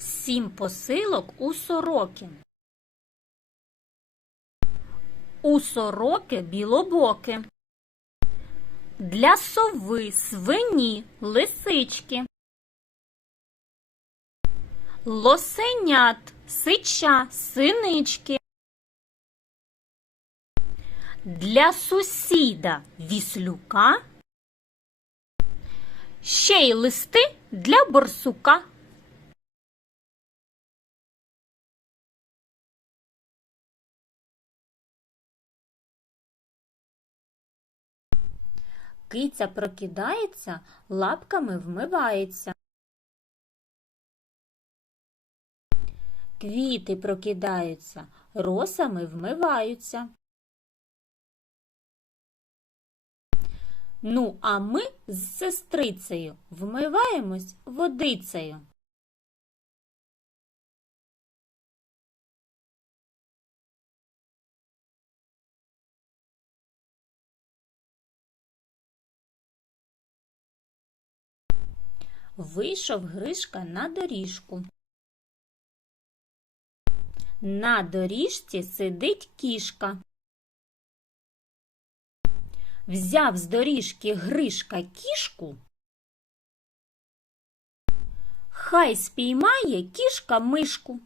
Сім посилок у сороки. У сороки білобоки. Для сови, свині, лисички. Лосенят, сича, синички. Для сусіда віслюка. Ще й листи для борсука. Киця прокидається, лапками вмивається. Квіти прокидаються, росами вмиваються. Ну, а ми з сестрицею вмиваємось водицею. Вийшов Гришка на доріжку. На доріжці сидить кішка. Взяв з доріжки Гришка кішку. Хай спіймає кішка мишку.